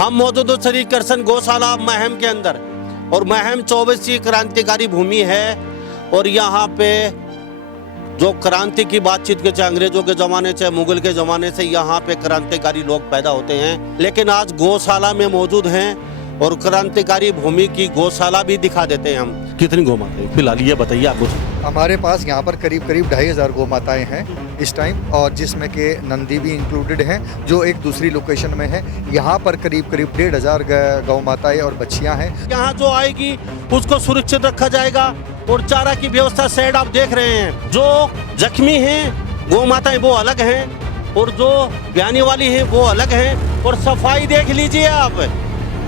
हम मौजूद श्री कृष्ण गौशाला महम के अंदर और महम 24वीं क्रांतिकारी भूमि है। और यहाँ पे जो क्रांति की बातचीत के चाहे अंग्रेजों के ज़माने से मुगल के ज़माने से यहाँ पे क्रांतिकारी लोग पैदा होते हैं, लेकिन आज गौशाला में मौजूद हैं और क्रांतिकारी भूमि की गौशाला भी दिखा देते हैं हम। कितनी गौ माताएं फिलहाल ये बताइए आप कुछ। हमारे पास यहाँ पर करीब 2500 गौ माताएँ हैं इस टाइम, और जिसमें के नंदी भी इंक्लूडेड हैं जो एक दूसरी लोकेशन में है। यहाँ पर करीब 1500 गौ माताएँ और बच्चियाँ हैं। यहाँ जो आएगी उसको सुरक्षित रखा जाएगा और चारा की व्यवस्था सेड आप देख रहे हैं। जो जख्मी हैं गौ माताएं वो अलग हैं और जो ब्याने वाली हैं वो अलग हैं। और सफाई देख लीजिए आप,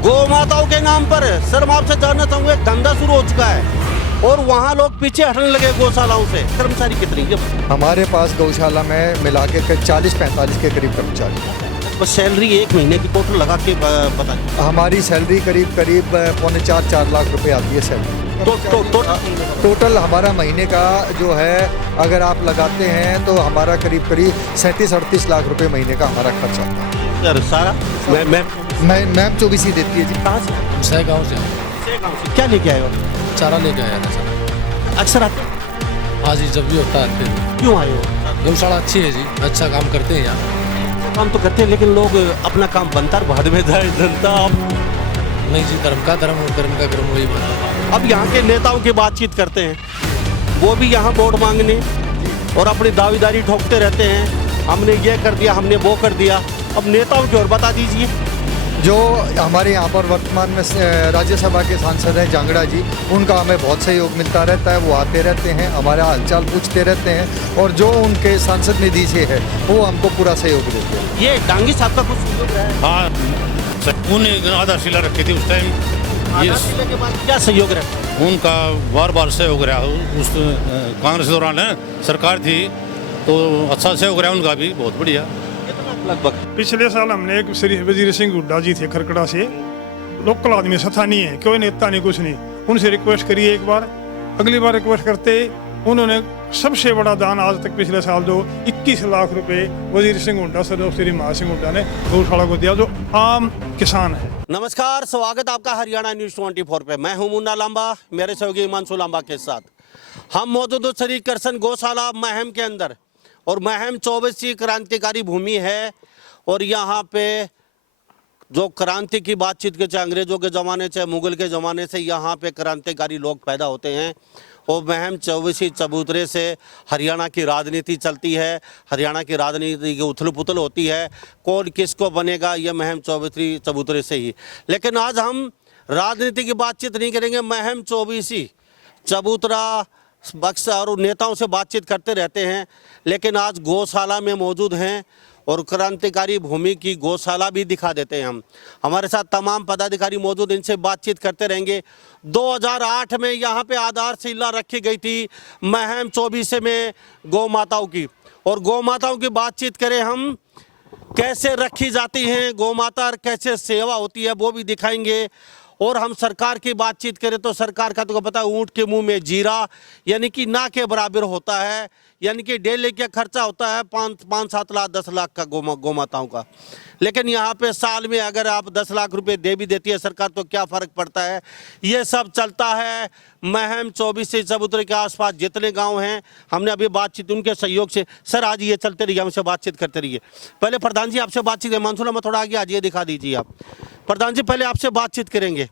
गौ माताओं के नाम पर सर मैं आपसे जानना चाहूँगा धंधा शुरू हो चुका है और वहाँ लोग पीछे हटने लगे गौशालाओं से। कर्मचारी कितनी है हमारे पास गौशाला में मिला के 40-45 के करीब कर्मचारी। बस सैलरी एक महीने की टोटल लगा के बता। हमारी सैलरी करीब 4.25 लाख रुपए आती है सैलरी। टोटल हमारा महीने का जो है अगर आप लगाते हैं तो हमारा करीब 37-38 लाख रुपए महीने का हमारा खर्च आता है। यार सारा मैम 24 ही देती है जी। कहाँ से? सह गाँव से। क्या लेके आए हो? चारा लेके आया था सर। अक्सर आते हाँ जी, जब भी होता है। क्यों आए हो? गौशाला अच्छी है जी, अच्छा काम करते हैं यहाँ। काम तो करते हैं लेकिन लोग अपना काम बनता है बाद में जाए जनता। नहीं जी, धर्म का धर्म और कर्म का कर्म वही बना। अब यहाँ के नेताओं की बातचीत करते हैं, वो भी यहाँ वोट मांगने और अपनी दावेदारी ठोकते रहते हैं। हमने ये कर दिया, हमने वो कर दिया। अब नेताओं की ओर बता दीजिए। जो हमारे यहाँ पर वर्तमान में राज्यसभा के सांसद हैं जांगड़ा जी, उनका हमें बहुत सहयोग मिलता रहता है। वो आते रहते हैं, हमारा हालचाल पूछते रहते हैं और जो उनके सांसद निधि से है वो हमको पूरा सहयोग देते हैं। ये डांगी साहब का कुछ सहयोग रहा है? हाँ, उन्हें आधारशिला रखी थी उस टाइम। आधारशिला के बाद क्या सहयोग रहा? उनका बार बार सहयोग रहा। उस कांग्रेस दौरान सरकार थी तो अच्छा सहयोग रहा उनका भी, बहुत बढ़िया। लगभग पिछले साल हमने एक श्री वजीर सिंह हुड्डा जी थे खरकड़ा से, लोकल आदमी सथा नहीं है, कोई नेता नहीं, कुछ नहीं। उनसे रिक्वेस्ट करी एक बार, अगली बार रिक्वेस्ट करते उन्होंने सबसे बड़ा दान आज तक पिछले साल जो 21 लाख रुपए वजीर सिंह हुड्डा सर श्री महा सिंह हुड्डा ने गौशाला को दिया, जो आम किसान है। नमस्कार, स्वागत आपका हरियाणा न्यूज 24 पे। मैं हूं मुन्ना लांबा, मेरे सहयोगी हिमांशु लांबा के साथ। हम मौजूद श्री कृष्ण गौशाला महम के अंदर और महम 24वीं क्रांतिकारी भूमि है। और यहाँ पे जो क्रांति की बातचीत के चाहे अंग्रेजों के ज़माने से मुगल के ज़माने से यहाँ पे क्रांतिकारी लोग पैदा होते हैं। और महम 24वीं चबूतरे से हरियाणा की राजनीति चलती है, हरियाणा की राजनीति की उथल पुथल होती है। कौन किसको बनेगा ये महम 24वीं चबूतरे से ही। लेकिन आज हम राजनीति की बातचीत नहीं करेंगे, महम 24वीं चबूतरा बक्सा और नेताओं से बातचीत करते रहते हैं। लेकिन आज गौशाला में मौजूद हैं और क्रांतिकारी भूमि की गौशाला भी दिखा देते हैं हम। हमारे साथ तमाम पदाधिकारी मौजूद, इनसे बातचीत करते रहेंगे। 2008 में यहाँ पे आधारशिला रखी गई थी महम 24 में गौ माताओं की। और गौ माताओं की बातचीत करें हम, कैसे रखी जाती हैं गौ माता, कैसे सेवा होती है वो भी दिखाएंगे। और हम सरकार की बातचीत करें तो सरकार का तो पता है, ऊँट के मुंह में जीरा, यानी कि ना के बराबर होता है। यानी कि डेली का खर्चा होता है 5-7 लाख 10 लाख का गौ माताओं का। लेकिन यहाँ पे साल में अगर आप 10 लाख रुपए दे भी देती है सरकार तो क्या फ़र्क पड़ता है। ये सब चलता है महम 24 चबूतरे के आसपास जितने गांव हैं। हमने अभी बातचीत उनके सहयोग से, सर आज ये चलते रहिए, हमसे बातचीत करते रहिए। पहले प्रधान जी आपसे बातचीत, मानसूला में थोड़ा आगे आज ये दिखा दीजिए आप। प्रधान जी पहले आपसे बातचीत करेंगे।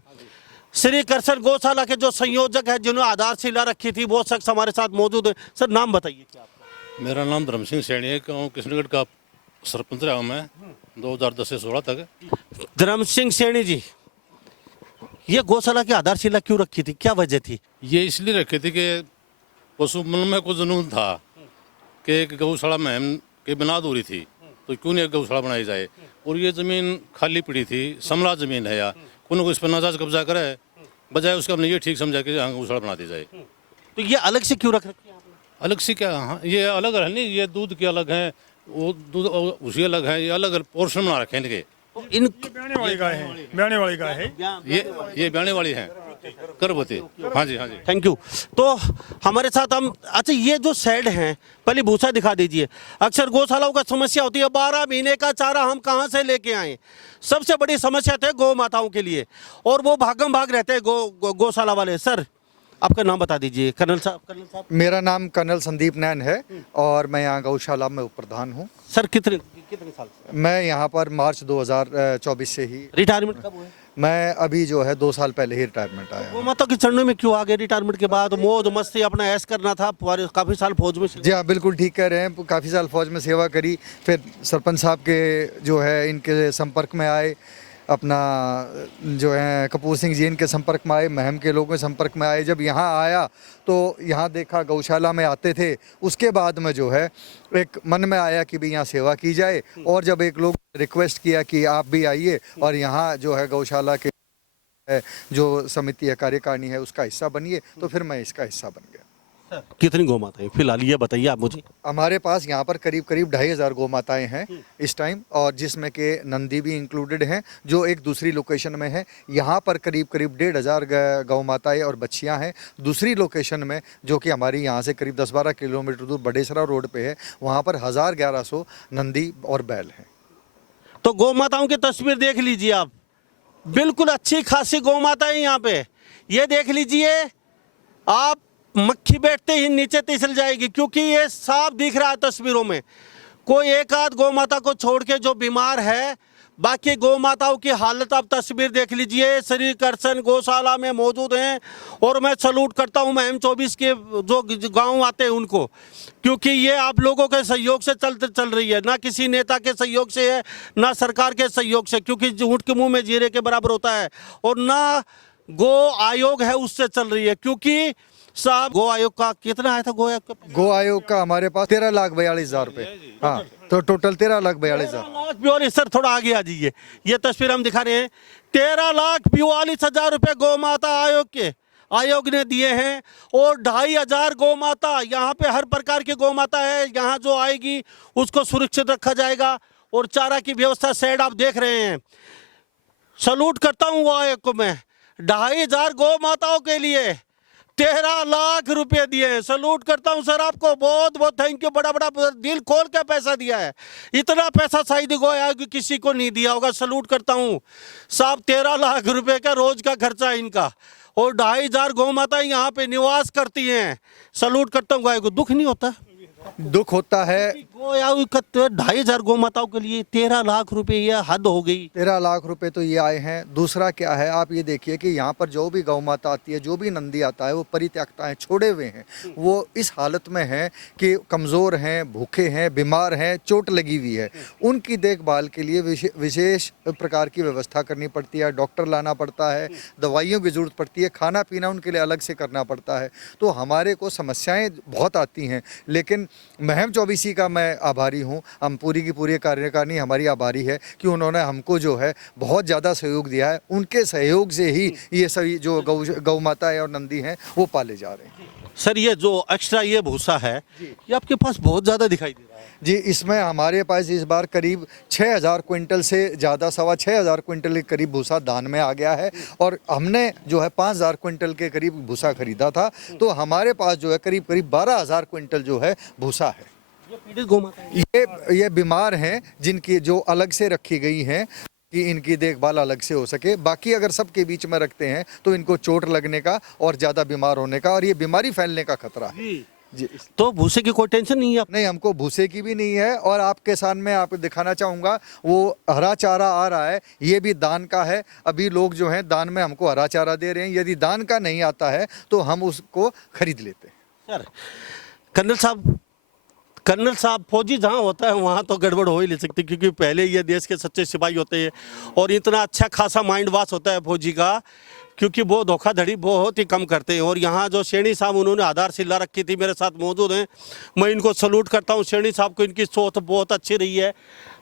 श्री कृष्ण गौशाला के जो संयोजक है जिन्होंने आधारशिला रखी थी वो शख्स हमारे साथ मौजूद है। सर नाम बताइए क्या आपका? मेरा नाम धर्म सिंह सैनी है, गाँव कृष्णगढ़ का सरपंच रहा हूँ मैं 2010 से 16 तक। धर्म सिंह सैनी जी, ये गौशाला की आधारशिला क्यों रखी थी, क्या वजह थी? ये इसलिए रखे थे कि पशु मन में कुछ जुनून था कि एक गौशाला महम की बुनियाद हो रही थी तो क्यों नहीं एक गौशाला बनाई जाए। और ये ज़मीन खाली पड़ी थी, समला ज़मीन है, या कोई इस पर नाजायज कब्जा करे, बजाय उसका हमने ये ठीक समझा कि यहाँ गौशाला बना दी जाए। तो ये अलग से क्यों रख रखी है आपने? अलग से क्या? हाँ, ये अलग है नहीं, ये दूध के अलग हैं, वो दूध उसी अलग है, ये अलग पोर्शन बना रखे हैं इनके। इन ब्याने वाली गाय है, ब्याने वाली गाय है। ये ब्याने वाली हैं। गर्भवती। हाँ जी, हाँ जी। Thank you. तो हमारे साथ हम, अच्छा ये जो शेड हैं, पहले भूसा दिखा दीजिए। अक्सर गौशालाओं का समस्या होती है 12 महीने का चारा हम कहाँ से लेके आए। सबसे बड़ी समस्या है गौ माताओं के लिए, और वो भागम भाग रहते हैं गौशाला वाले। सर आपका नाम बता दीजिए। कर्नल साहब। मेरा नाम कर्नल संदीप नैन है और मैं यहाँ गौशाला में उप प्रधान हूँ। सर कितने साल से? मैं यहाँ पर मार्च 2024 से ही, रिटायरमेंट कब हुआ? मैं अभी जो है 2 साल पहले ही रिटायरमेंट आया गौ हूँ। माता के चरणों में क्यों आ गए रिटायरमेंट के बाद? मौज मस्ती अपना ऐश करना था, काफी साल फौज में। जी हाँ, बिल्कुल ठीक कह रहे हैं। काफ़ी साल फौज में सेवा करी, फिर सरपंच साहब के जो है इनके संपर्क में आए, अपना जो है कपूर सिंह जी इनके संपर्क में आए, महम के लोगों के संपर्क में आए। जब यहाँ आया तो यहाँ देखा गौशाला में आते थे, उसके बाद में जो है एक मन में आया कि भी यहाँ सेवा की जाए। और जब एक लोग रिक्वेस्ट किया कि आप भी आइए और यहाँ जो है गौशाला के जो समिति है, कार्यकारिणी है, उसका हिस्सा बनिए, तो फिर मैं इसका हिस्सा बन गया। कितनी गौ माताएं फिलहाल ये बताइए आप मुझे। हमारे पास यहाँ पर करीब 2,500 गौ माताएँ हैं इस टाइम, और जिसमें के नंदी भी इंक्लूडेड हैं जो एक दूसरी लोकेशन में है। यहाँ पर करीब 1,500 गौ माताएँ और बच्चियाँ हैं। दूसरी लोकेशन में जो कि हमारी यहाँ से करीब 10-12 किलोमीटर दूर बडेसरा रोड पे है, वहाँ पर 1,1100 नंदी और बैल हैं। तो गौ माताओं की तस्वीर देख लीजिए आप, बिल्कुल अच्छी खासी गौ माताएं यहाँ पे। ये देख लीजिए आप, मक्खी बैठते ही नीचे तिसल जाएगी, क्योंकि ये साफ दिख रहा है तस्वीरों में। कोई एक आध गौ माता को छोड़ के जो बीमार है, बाकी गौ माताओं की हालत आप तस्वीर देख लीजिए। श्री कृष्ण गौशाला में मौजूद हैं, और मैं सलूट करता हूं महम 24 के जो गांव आते हैं उनको, क्योंकि ये आप लोगों के सहयोग से चल रही है, ना किसी नेता के सहयोग से है, ना सरकार के सहयोग से, क्योंकि ऊँट के मुंह में जीरे के बराबर होता है, और ना गो आयोग है उससे चल रही है। क्योंकि साहब गो आयोग का कितना आया था? गो आयोग का हमारे पास 13,42,000 रुपये। हाँ, तो टोटल 13,42,000। सर थोड़ा आगे आ जाइए, ये तस्वीर हम दिखा रहे हैं। 13,42,000 रुपये गौ माता आयोग ने दिए हैं, और 2,500 गौ माता यहाँ पे हर प्रकार की गौ माता है। यहाँ जो आएगी उसको सुरक्षित रखा जाएगा, और चारा की व्यवस्था शेड आप देख रहे हैं। सलूट करता हूँ वो आयोग को मैं। 2,500 गौ माताओं के लिए 13 लाख रुपए दिए हैं। सलूट करता हूं सर आपको, बहुत बहुत थैंक यू। बड़ा बड़ा दिल खोल के पैसा दिया है। इतना पैसा शायद गो आयोग किसी को नहीं दिया होगा। सलूट करता हूं साहब, 13 लाख रुपए का रोज का खर्चा है इनका, और 2,500 गौ माता यहाँ पे निवास करती हैं। सलूट करता हूँ। गाय को दुख नहीं होता? दुख होता है। 2,500 गौ माताओं के लिए 13 लाख रुपए, ये हद हो गई। 13 लाख रुपए तो ये आए हैं। दूसरा क्या है, आप ये देखिए कि यहाँ पर जो भी गौ माता आती है, जो भी नंदी आता है, वो परित्यक्ता है, छोड़े हुए हैं। वो इस हालत में हैं कि कमज़ोर हैं, भूखे हैं, बीमार हैं, चोट लगी हुई है। उनकी देखभाल के लिए विशेष प्रकार की व्यवस्था करनी पड़ती है, डॉक्टर लाना पड़ता है, दवाइयों की ज़रूरत पड़ती है, खाना पीना उनके लिए अलग से करना पड़ता है। तो हमारे को समस्याएँ बहुत आती हैं, लेकिन महम 24 का मैं आभारी हूँ। हम पूरी की पूरी कार्यकारिणी हमारी आभारी है कि उन्होंने हमको जो है बहुत ज़्यादा सहयोग दिया है। उनके सहयोग से ही ये सभी जो गौ माता है और नंदी हैं वो पाले जा रहे हैं। सर ये जो एक्स्ट्रा ये भूसा है, ये आपके पास बहुत ज़्यादा दिखाई दे रहा है। जी, इसमें हमारे पास इस बार करीब 6,000 क्विंटल से ज़्यादा, 6,500 क्विंटल के करीब भूसा दान में आ गया है, और हमने जो है 5,000 क्विंटल के करीब भूसा खरीदा था। तो हमारे पास जो है करीब 12,000 क्विंटल जो है भूसा है। ये बीमार हैं, जिनकी जो अलग से रखी गई हैं कि इनकी देखभाल अलग से हो सके। बाकी अगर सबके बीच में रखते हैं तो इनको चोट लगने का और ज़्यादा बीमार होने का और ये बीमारी फैलने का खतरा है। जी, तो भूसे की कोई टेंशन नहीं है? नहीं, हमको भूसे की भी नहीं है। और आपके सामने आपको दिखाना चाहूँगा, वो हरा चारा आ रहा है, ये भी दान का है। अभी लोग जो हैं दान में हमको हरा चारा दे रहे हैं। यदि दान का नहीं आता है तो हम उसको खरीद लेते हैं। सर कर्नल साहब फौजी जहाँ होता है वहाँ तो गड़बड़ हो ही नहीं सकती, क्योंकि पहले ये देश के सच्चे सिपाही होते हैं, और इतना अच्छा खासा माइंड वॉश होता है फौजी का, क्योंकि वो धोखाधड़ी बहुत ही कम करते हैं। और यहाँ जो शेणी साहब उन्होंने आधारशिला रखी थी, मेरे साथ मौजूद हैं, मैं इनको सलूट करता हूँ। शेणी साहब को इनकी सोच बहुत अच्छी रही है।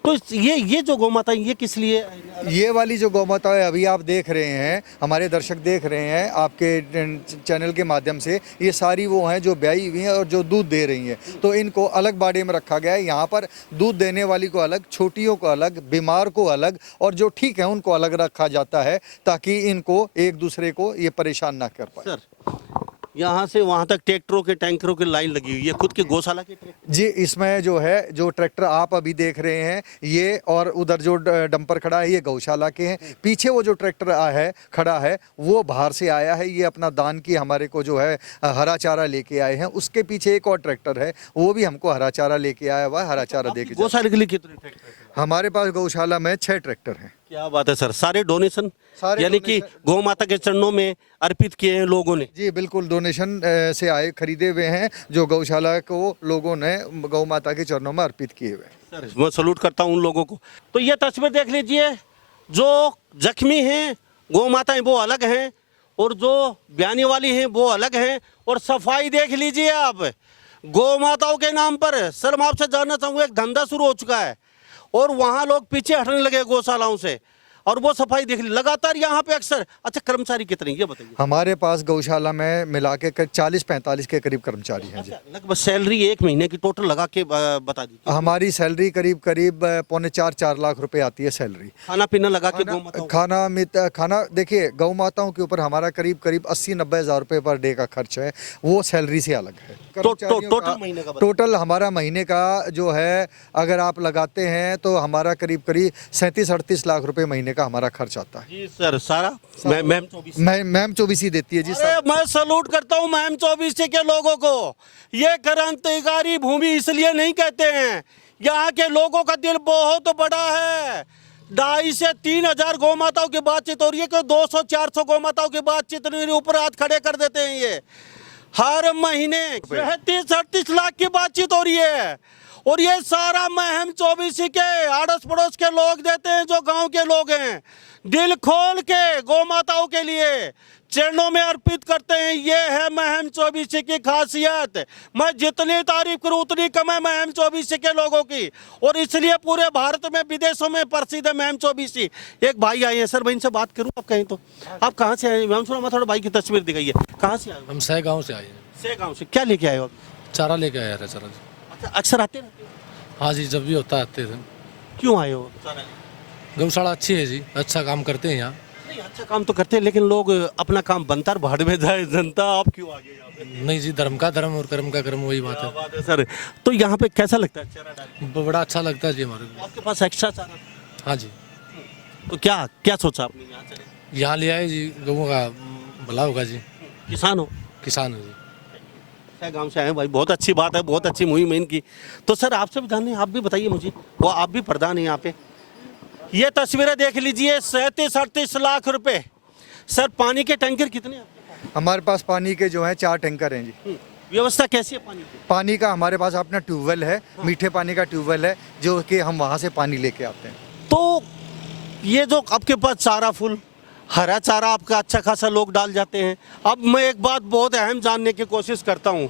तो ये जो गौ माता ये किस लिए? ये वाली जो गौ माता है अभी आप देख रहे हैं, हमारे दर्शक देख रहे हैं आपके चैनल के माध्यम से, ये सारी वो हैं जो ब्याई हुई हैं और जो दूध दे रही हैं। तो इनको अलग बाड़े में रखा गया है। यहाँ पर दूध देने वाली को अलग, छोटियों को अलग, बीमार को अलग और जो ठीक है उनको अलग रखा जाता है, ताकि इनको एक दूसरे को ये परेशान ना कर पाए। सर यहाँ से वहाँ तक ट्रैक्टरों के टैंकरों की लाइन लगी हुई है, खुद के गौशाला के ट्रैक्टर? जी, इसमें जो है जो ट्रैक्टर आप अभी देख रहे हैं ये, और उधर जो डंपर खड़ा है ये गौशाला के हैं। पीछे वो जो ट्रैक्टर है खड़ा है वो बाहर से आया है, ये अपना दान की हमारे को जो है हरा चारा लेके आए हैं। उसके पीछे एक और ट्रैक्टर है वो भी हमको हरा चारा लेके आया हुआ है, हरा चारा दे के गौशाला के लिए कितने ट्रैक्टर हैं? हमारे पास गौशाला में 6 ट्रैक्टर हैं। क्या बात है सर, सारे डोनेशन सारे यानी कि गौ माता के चरणों में अर्पित किए हैं लोगों ने? जी बिल्कुल, डोनेशन से आए खरीदे हुए हैं जो गौशाला को लोगों ने गौ माता के चरणों में अर्पित किए हुए हैं। सर मैं सलूट करता हूँ उन लोगों को। तो ये तस्वीर देख लीजिए, जो जख्मी हैं गौ माताएं वो अलग हैं और जो ब्याने वाली हैं वो अलग हैं। और सफाई देख लीजिए आप, गौ माताओं के नाम पर सर मैं आपसे जानना चाहूँगा, एक धंधा शुरू हो चुका है और वहाँ लोग पीछे हटने लगे गौशालाओं से, और वो सफाई देख ली लगातार यहाँ पे अक्सर। अच्छा, कर्मचारी कितने ये बताइए? हमारे पास गौशाला में मिला के 40-45 के करीब कर्मचारी हैं जी। अच्छा, लगभग सैलरी एक महीने की टोटल लगा के बता दीजिए। हमारी सैलरी करीब 4.25 लाख रुपए आती है सैलरी। खाना पीना लगा के गौ माताओं को? खाना देखिए, गौ माताओं के ऊपर हमारा करीब 80-90 हज़ार रुपये पर डे का खर्च है, वो सैलरी से अलग है। टोटल महीने का टोटल हमारा महीने का जो है अगर आप लगाते हैं तो हमारा करीब 37-38 लाख रुपए महीने का हमारा खर्च आता है। जी सर, सारा मैम 24? मैम 24 ही देती है जी। अरे मैं सलूट करता हूँ मैम 24 के लोगों को। ये क्रांतिकारी भूमि इसलिए नहीं कहते हैं, यहाँ के लोगों का दिल बहुत बड़ा है। 2,500 से 3,000 गौ माताओं की बातचीत हो रही है कि 200-400 गौ माताओं की बातचीत नहीं, ऊपर हाथ खड़े कर देते हैं। ये हर महीने 37-38 लाख की बातचीत हो रही है और ये सारा महम 24 के आड़ोस पड़ोस के लोग देते हैं, जो गांव के लोग हैं, दिल खोल के गौ माताओं के लिए चरणों में अर्पित करते हैं। ये है महम 24 की खासियत। मैं जितनी तारीफ करूं उतनी कम है महम 24 के लोगों की, और इसलिए पूरे भारत में विदेशों में प्रसिद्ध है महम 24। एक भाई आए हैं सर, मैं इनसे बात करूं, आप कहें तो आप कहाँ से आए? मैम सुना थोड़ा भाई की तस्वीर दिखाइए, कहाँ से आए? हम सह गाँव से आए हैं। से गाँव से क्या लेके आए हो? चारा लेके आया था चारा। अच्छा, अक्सर आते रहते हो? हाँ जी, जब भी होता है आते थे। क्यों आए हो? गौशाला अच्छी है जी, अच्छा काम करते हैं यहाँ। नहीं, अच्छा काम तो करते हैं, लेकिन लोग अपना काम बनता है, भाड़ में जाए जनता, आप क्यों आ गए यहाँ पे? नहीं जी, धर्म का धर्म और कर्म का कर्म, वही बात क्या है। बात है सर। तो यहाँ पे कैसा लगता है चारा डाल के? बड़ा अच्छा लगता है जी हमारे को। आपके पास एक्स्ट्रा चारा था? हाँ जी, तो क्या क्या सोचा आपने यहाँ चले? यहाँ ले आए जी, गऊ का भला होगा जी। किसान हो? किसान है जी। गांव से आए भाई, बहुत अच्छी बात है, बहुत अच्छी मुहिम है इनकी। तो सर आपसे भी जानने, आप भी बताइए मुझे, वो आप भी प्रधान हैं यहाँ पे। ये तस्वीरें देख लीजिए, 37-38 लाख रुपए। सर पानी के टैंकर कितने हैं? हमारे पास पानी के जो हैं 4 टैंकर हैं जी। व्यवस्था कैसी है पानी की? पानी का हमारे पास अपना ट्यूबवेल है, मीठे पानी का ट्यूबवेल है, जो कि हम वहाँ से पानी लेके आते हैं। तो ये जो आपके पास चारा फुल हरा चारा आपका अच्छा खासा लोग डाल जाते हैं। अब मैं एक बात बहुत अहम जानने की कोशिश करता हूँ,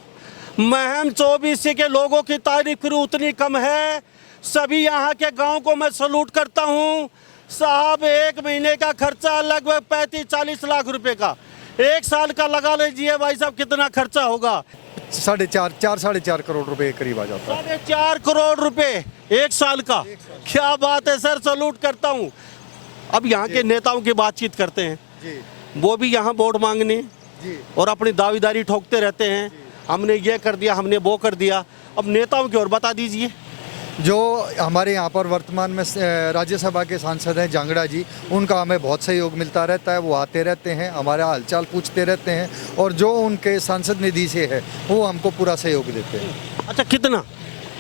महम 24 के लोगों की तारीफ करूँ उतनी कम है। सभी यहाँ के गांव को मैं सलूट करता हूँ साहब। एक महीने का खर्चा लगभग 35-40 लाख रुपए का, एक साल का लगा लीजिए भाई साहब, कितना खर्चा होगा? 4.5 करोड़ रुपए के करीब आ जाता है। 4.5 करोड़ रुपए एक साल का। क्या बात है सर, सलूट करता हूँ। अब यहाँ के नेताओं की बातचीत करते हैं जी, वो भी यहाँ वोट मांगने जी, और अपनी दावेदारी ठोकते रहते हैं, हमने ये कर दिया, हमने वो कर दिया। अब नेताओं की ओर बता दीजिए। जो हमारे यहाँ पर वर्तमान में राज्यसभा के सांसद हैं जांगड़ा जी, उनका हमें बहुत सहयोग मिलता रहता है। वो आते रहते हैं, हमारा हालचाल पूछते रहते हैं, और जो उनके सांसद निधि से है वो हमको पूरा सहयोग देते हैं। अच्छा, कितना?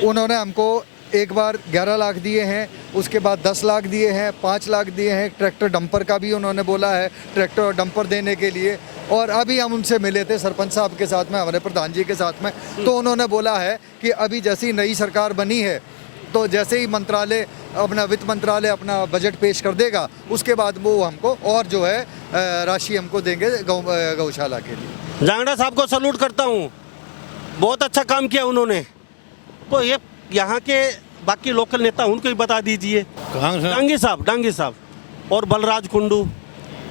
उन्होंने हमको एक बार 11 लाख दिए हैं, उसके बाद 10 लाख दिए हैं, 5 लाख दिए हैं। ट्रैक्टर डंपर का भी उन्होंने बोला है, ट्रैक्टर और डंपर देने के लिए। और अभी हम उनसे मिले थे सरपंच साहब के साथ में, हमारे प्रधान जी के साथ में, तो उन्होंने बोला है कि अभी जैसी नई सरकार बनी है तो जैसे ही मंत्रालय अपना वित्त मंत्रालय अपना बजट पेश कर देगा, उसके बाद वो हमको और जो है राशि हमको देंगे गौशाला के लिए। जांगड़ा साहब को सलूट करता हूँ, बहुत अच्छा काम किया उन्होंने। तो ये यहाँ के बाकी लोकल नेता उनको ही बता दीजिए। कांग्रेस डांगी साहब और बलराज कुंडू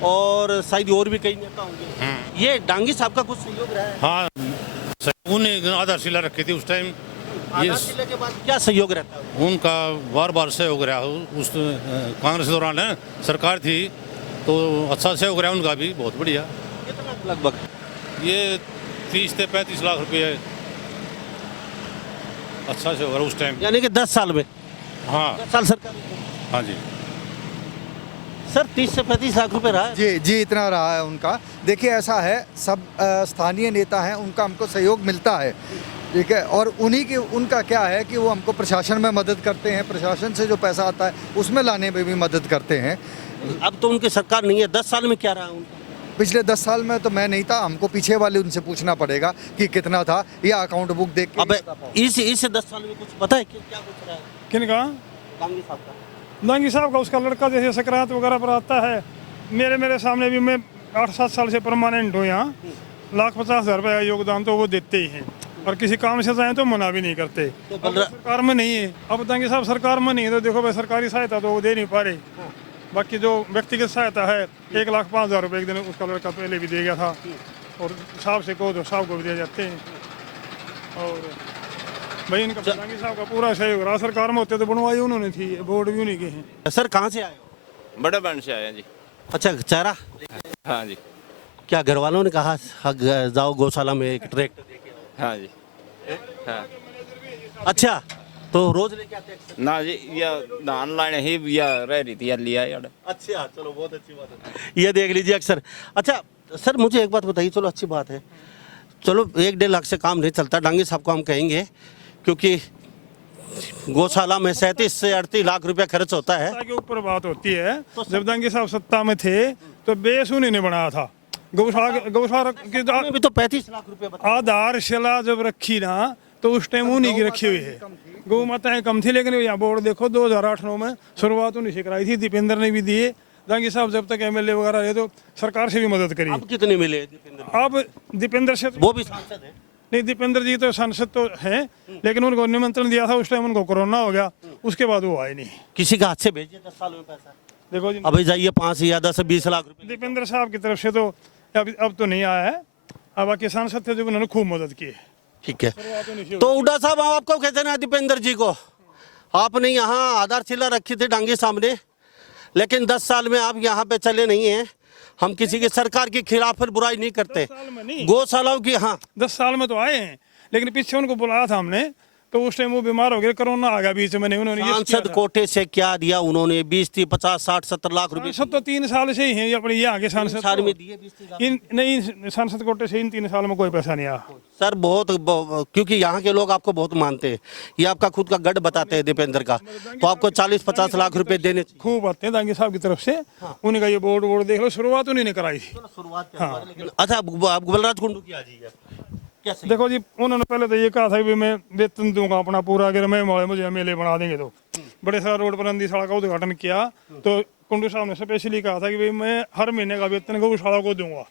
और शायद और भी कई नेता होंगे। ये डांगी साहब का कुछ सहयोग रहा है? हाँ, उन्हें आधारशिला रखी थी उस टाइम। ये आधारशिला के बाद क्या सहयोग रहता है? उनका बार बार सहयोग रहा उस कांग्रेस दौरान है, सरकार थी तो अच्छा सहयोग रहा उनका भी, बहुत बढ़िया। कितना लगभग? ये 30 से 35 लाख रुपये अच्छा सहयोग रहा उस टाइम। यानी कि 10 साल में? हाँ 10 साल सरकार। हाँ जी सर 30 से 35 लाख रुपए रहा है? जी जी, इतना रहा है उनका। देखिए ऐसा है, सब स्थानीय नेता हैं, उनका हमको सहयोग मिलता है, ठीक है। और उन्हीं के उनका क्या है कि वो हमको प्रशासन में मदद करते हैं, प्रशासन से जो पैसा आता है उसमें लाने में भी मदद करते हैं। अब तो उनकी सरकार नहीं है, 10 साल में क्या रहा उनका? पिछले 10 साल में तो मैं नहीं था, हमको पीछे वाले उनसे पूछना पड़ेगा कि कितना था, ये अकाउंट बुक देख के अब नहीं बता पाऊंगा। इस 10 साल में कुछ पता है कि क्या कुछ रहा है किनका? डांगी साहब का? दांगी साहब का, उसका लड़का जैसे सकरात वगैरह पर आता है, मेरे सामने भी, मैं 8-7 साल से परमानेंट हूँ यहाँ, 1,50,000 रुपये का योगदान तो वो देते ही हैं, और किसी काम से जाए तो मना भी नहीं करते। तो अब सरकार में नहीं है, अब दांगी साहब सरकार में नहीं है तो देखो भाई, सरकारी सहायता तो वो दे नहीं पा रहे। बाकी जो व्यक्तिगत सहायता है 1,05,000 रुपये एक दिन उसका लड़का पहले भी दे गया था, और साहब से कहो तो साहब को भी दे जाते हैं। और भाई इनका दांगी साहब का पूरा सहयोग रहा, सरकार में होते तो बनवाई उन्होंने थी, बोर्ड भी उन्हीं के हैं। सर कहाँ से आए हो? बड़े बन से आए हैं जी। अच्छा, चारा? हाँ जी। क्या घर वालों ने कहा जाओ गौशाला में एक ट्रैक्टर देके आओ? हाँ जी। हाँ अच्छा, तो रोज लेके आते हैं अक्सर? ना जी, या धान लाने ही या रह रही थी या लिया यार। अच्छा, चलो बहुत अच्छी बात है, ये देख लीजिए अक्सर। अच्छा सर, मुझे एक बात बताइए, चलो अच्छी बात है, चलो 1-1.5 लाख से काम नहीं चलता, डांगी साहब को हम कहेंगे, क्योंकि गौशाला में 37 से 38 लाख रुपया खर्च होता है। सत्ता के ऊपर बात होती है। जब दांगी साहब सत्ता में थे तो बेस उन्हीं ने बनाया था। गौशाला की उसमें भी तो 35 लाख रुपया बता। आधारशिला जब रखी ना तो उस टाइम उन्हीं की रखी हुई है। गौ माताएं कम थी, लेकिन यहाँ बोर्ड देखो 2008-9 में शुरुआत उन्हीं से कराई थी, दीपेंद्र ने भी दिए। दांगी साहब जब तक एमएलए वगैरह रहे तो सरकार से भी मदद करी। अब कितने मिले दीपेंद्र? अब दीपेंद्र से वो भी सांसद है? नहीं, दीपेंद्र जी तो सांसद तो हैं, लेकिन उनको निमंत्रण दिया था उस टाइम, उनको कोरोना हो गया, उसके बाद वो आए नहीं। किसी का हाथ से भेजिए 10 साल में पैसा। देखो जी, अभी जाइए 5 या 10 20 लाख रुपए। दीपेंद्र साहब की तरफ से तो अब तो नहीं आया है, अब बाकी सांसद थे जो उन्होंने खूब मदद की है। ठीक है, तो उडा साहब आपको कहते ना दीपेंद्र जी को, आपने यहाँ आधारशिला रखी थी डांगी सामने, लेकिन 10 साल में आप यहाँ पे चले नहीं हैं। हम किसी की सरकार के खिलाफ फिर बुराई नहीं करते, 10 साल में नहीं, गौशालाओं की। हाँ 10 साल में तो आए हैं, लेकिन पीछे उनको बुलाया था हमने, तो उस टाइम वो बीमार हो गए, कोरोना आ गया बीच में, नहीं उन्होंने ये किया सांसद था। कोटे से क्या दिया उन्होंने? 20 30 50 60 70 लाख रुपए सांसद तो 3 साल से ही हैं, ये अपने ये आगे सांसद साल में तो। दिए 20 लाख। इन नहीं, सांसद कोटे से इन 3 साल में कोई पैसा नहीं आया। सर क्योंकि यहाँ के लोग आपको बहुत मानते हैं, ये आपका खुद का गढ़ बताते हैं दीपेंद्र का, तो आपको 40-50 लाख रुपए देने चाहिए। खूब आते हैं दांगी साहब की तरफ से, उन्हीं का ये बोर्ड देख लो, शुरुआत उन्हीं ने कराई थी। शुरुआत लेकिन अच्छा, अब बलराज कुंडू की आ जाइए, कैसे? देखो जी, उन्होंने पहले तो ये कहा था कि मैं वेतन दूंगा अपना पूरा, अगर मैं मुझे एमएलए बना देंगे तो। बड़े सारा रोड बुलंदी सड़क का उद्घाटन किया तो कुंडू साहब ने स्पेशली कहा था कि भाई मैं हर महीने का वेतन गौशाला को दूंगा।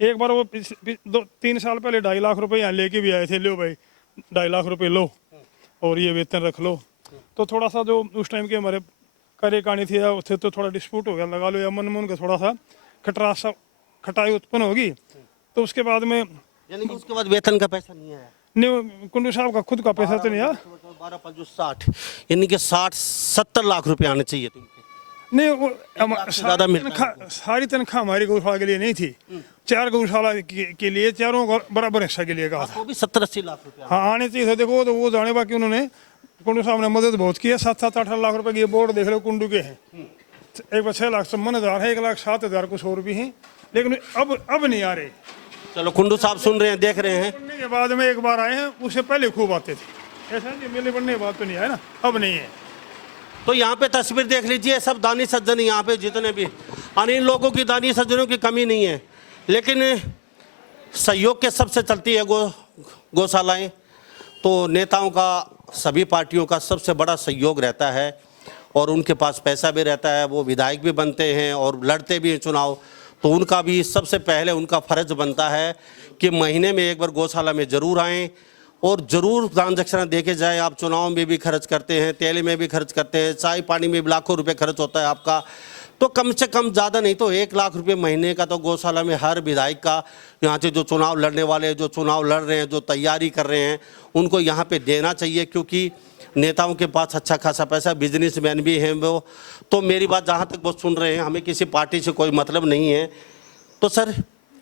एक बार वो 2-3 साल पहले 2.5 लाख रुपए यहाँ लेके भी आए थे, लो भाई 2.5 लाख रुपए लो और ये वेतन रख लो। तो थोड़ा सा जो उस टाइम के हमारे कार्यकारिणी थी थे तो थोड़ा डिस्प्यूट हो गया, लगा लो, या मन में उनका थोड़ा सा खटाई उत्पन्न होगी। तो उसके बाद में यानी कि उसके बाद वेतन का पैसा नहीं आया? नहीं, कुंडू साहब का खुद का पैसा तो नहीं आया। 12-5-60 यानी कि 60-70 लाख रुपए आने चाहिए थे उनके। नहीं, वो ज्यादा मिलता सारी तनख्वाह हमारी गौशाला के लिए नहीं थी, 4 गौशाला के लिए, चारों का बराबर हिस्सा के लिए कहा था। वो भी 70-80 लाख रुपए। हाँ आने चाहिए थे। देखो तो वो जाने, बाकी उन्होंने कुंडू साहब ने मदद बहुत की है। 7-8 लाख रुपए की बोर्ड देख लो कुंडू के हैं, एक बार 6,57,000 है, 1,07,000 कुछ और भी हैं, लेकिन अब नहीं आ रहे। चलो, कुंडू साहब सुन रहे हैं, देख रहे हैं। बनने के बाद में एक बार आए हैं, उससे पहले खूब आते थे। ऐसा नहीं मेले बनने के बाद तो नहीं आए ना, अब नहीं है। तो यहाँ पे तस्वीर देख लीजिए, सब दानी सज्जन यहाँ पे जितने भी, और इन लोगों की दानी सज्जनों की कमी नहीं है, लेकिन सहयोग के सबसे चलती है गौशालाएं। तो नेताओं का, सभी पार्टियों का सबसे बड़ा सहयोग रहता है, और उनके पास पैसा भी रहता है, वो विधायक भी बनते हैं और लड़ते भी हैं चुनाव। तो उनका भी सबसे पहले उनका फ़र्ज बनता है कि महीने में एक बार गौशाला में ज़रूर आएँ और ज़रूर ट्रांजेक्शन देखे जाए। आप चुनाव में भी खर्च करते हैं, तेल में भी खर्च करते हैं, चाय पानी में भी लाखों रुपए खर्च होता है आपका, तो कम से कम ज़्यादा नहीं तो 1 लाख रुपए महीने का तो गौशाला में हर विधायक का, यहाँ से जो चुनाव लड़ने वाले, जो चुनाव लड़ रहे हैं, जो तैयारी कर रहे हैं, उनको यहाँ पे देना चाहिए। क्योंकि नेताओं के पास अच्छा खासा पैसा, बिजनेसमैन भी हैं वो। तो मेरी बात जहाँ तक वो सुन रहे हैं, हमें किसी पार्टी से कोई मतलब नहीं है। तो सर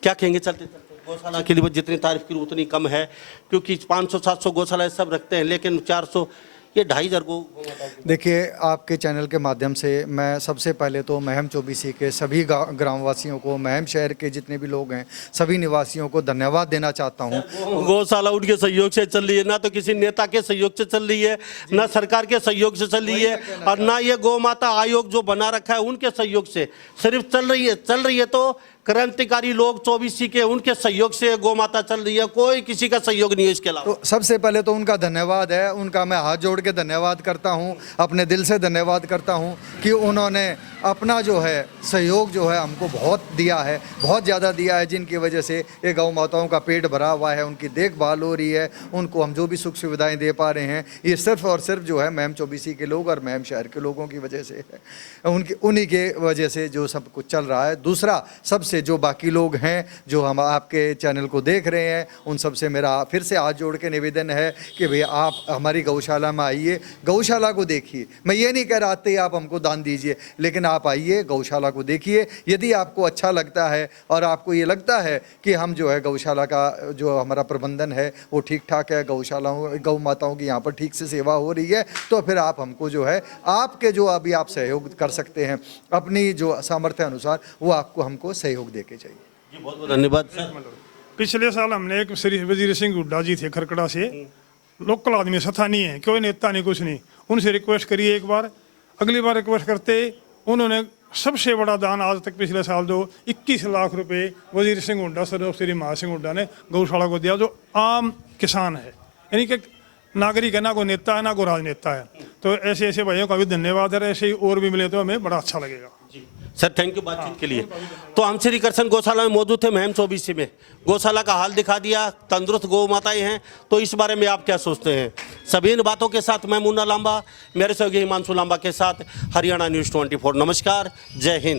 क्या कहेंगे चलते चलते? गौशाला के लिए जितनी तारीफ की उतनी कम है, क्योंकि 500-700 गौशाला सब रखते हैं, लेकिन 400 ये 2,500 को। देखिए, आपके चैनल के माध्यम से मैं सबसे पहले तो महम चौबीसी के सभी ग्रामवासियों को, महम शहर के जितने भी लोग हैं, सभी निवासियों को धन्यवाद देना चाहता हूँ। गौशाला उनके सहयोग से चल रही है, ना तो किसी नेता के सहयोग से चल रही है, ना सरकार के सहयोग से चल रही है, और ना ये गौ माता आयोग जो बना रखा है उनके सहयोग से सिर्फ चल रही है तो क्रांतिकारी लोग 24 के उनके सहयोग से गौ माता चल रही है, कोई किसी का सहयोग नहीं है इसके अलावा। तो सबसे पहले तो उनका धन्यवाद है, उनका मैं हाथ जोड़ के धन्यवाद करता हूं, अपने दिल से धन्यवाद करता हूं कि उन्होंने अपना जो है सहयोग जो है हमको बहुत दिया है, बहुत ज़्यादा दिया है, जिनकी वजह से ये गौ माताओं का पेट भरा हुआ है, उनकी देखभाल हो रही है, उनको हम जो भी सुख सुविधाएं दे पा रहे हैं, ये सिर्फ और सिर्फ जो है महम चौबीसी के लोग और महम शहर के लोगों की वजह से है, उन्हीं के वजह से जो सब कुछ चल रहा है। दूसरा, सबसे जो बाकी लोग हैं जो हम आपके चैनल को देख रहे हैं, उन सब से मेरा फिर से हाथ जोड़ के निवेदन है कि भैया आप हमारी गौशाला में आइए, गौशाला को देखिए। मैं ये नहीं कह रहा आते ही आप हमको दान दीजिए, लेकिन आप आइए, गौशाला को देखिए। यदि आपको अच्छा लगता है और आपको ये लगता है कि हम जो है गौशाला का जो हमारा प्रबंधन है वो ठीक ठाक है, गौशालाओं गौ माताओं की यहाँ पर ठीक से सेवा हो रही है, तो फिर आप हमको जो है आपके जो अभी आप सहयोग कर सकते हैं अपनी जो सामर्थ्य अनुसार, वो आपको हमको सहयोग दे के चाहिए। जी बहुत बहुत धन्यवाद सर। पिछले साल हमने एक श्री वजीर सिंह हुड्डा जी थे खरकड़ा से, लोकल आदमी, सथा नहीं है, कोई नेता नहीं, कुछ नहीं, उनसे रिक्वेस्ट करिए एक बार। अगली बार रिक्वेस्ट करते उन्होंने सबसे बड़ा दान आज तक पिछले साल जो 21 लाख रुपए वजीर सिंह हुड्डा सर श्री महा सिंह हुड्डा ने गौशाला को दिया, जो आम किसान है, यानी कि नागरिक है, ना कोई नेता है ना कोई राजनेता है। तो ऐसे ऐसे भाइयों का भी धन्यवाद है, ऐसे ही और भी मिले तो हमें बड़ा अच्छा लगेगा। सर थैंक यू बातचीत के लिए। तो हम श्री कृष्ण गौशाला में मौजूद थे महम 24 में, गौशाला का हाल दिखा दिया, तंदुरुस्त गौ माताएं हैं। तो इस बारे में आप क्या सोचते हैं? सभी इन बातों के साथ मैं मुन्ना लांबा, मेरे सहयोगी हिमांशु लांबा के साथ हरियाणा न्यूज़ 24। नमस्कार, जय हिंद।